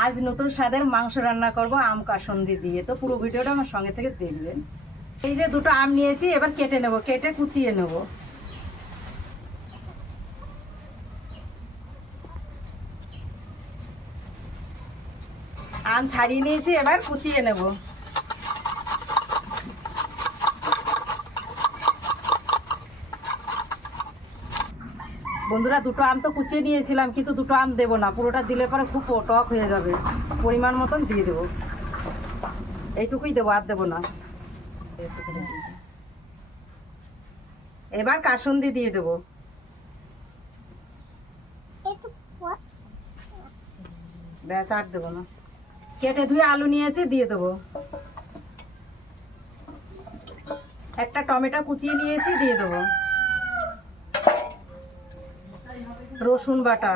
আজ নতুন স্বাদের মাংস রান্না করব আম কাসুন্দি দিয়ে, তো পুরো ভিডিওটা আমার সঙ্গে থেকে দেখবেন। এই যে দুটো আম নিয়েছি, এবার কেটে নেব, কেটে কুচিয়ে নেব। আম ছাড়িয়ে নিয়েছি, এবার কুচিয়ে নেব। বন্ধুরা, দুটো আম তো কুচিয়ে নিয়েছিলাম, কিন্তু দুটো আম দেবো না, পুরোটা দিলে পরে খুব টক হয়ে যাবে। পরিমাণ মতন দিয়ে দেবো, এইটুকুই দেবো, আর দেবো না। এবার কাসুন্দি দিয়ে দেবো। ব্যাস, আর দেবো না। কেটে ধুয়ে আলু নিয়েছি, দিয়ে দেবো। একটা টমেটো কুচিয়ে নিয়েছি, দিয়ে দেবো। রসুন বাটা,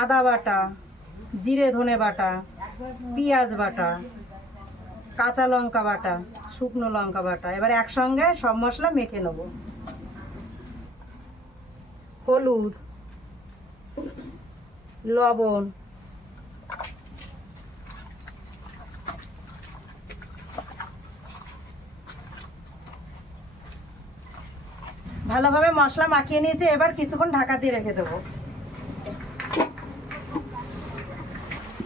আদা বাটা, জিরে ধনে বাটা, পেঁয়াজ বাটা, কাঁচা লঙ্কা বাটা, শুকনো লঙ্কা বাটা। এবার একসঙ্গে সব মশলা মেখে নেব। হলুদ, লবণ, ভালোভাবে মশলা মাখিয়ে নিয়েছি, এবার কিছুক্ষণ ঢাকা দিয়ে রেখে দেবো।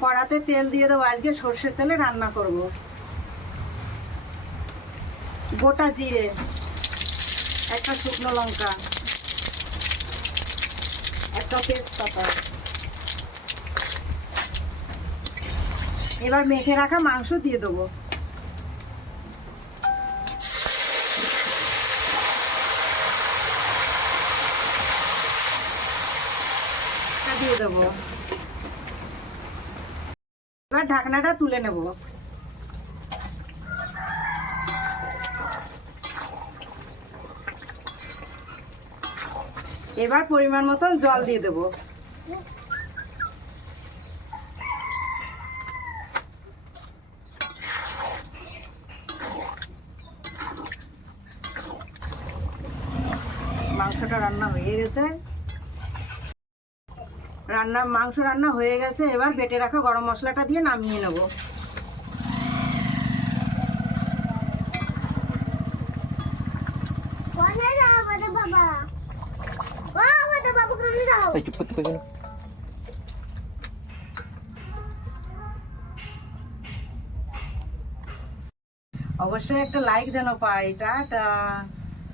কড়াতে তেল দিয়ে দেবো, আজকে সর্ষের তেলে রান্না করব। গোটা জিরে, একটা শুকনো লঙ্কা, একটা তেজপাতা। এবার মেখে রাখা মাংস দিয়ে দেবো। দিয়ে দেবো। এবার ঢাকনাটা তুলে নেব। এবার পরিমাণ মতন জল দিয়ে দেব। মাংসটা রান্না হয়ে গেছে। মাংস রান্না হয়ে গেছে, এবার বেটে রাখা গরম মশলাটা দিয়ে নামিয়ে নেব। অবশ্যই একটা লাইক যেন পাই। টাটা।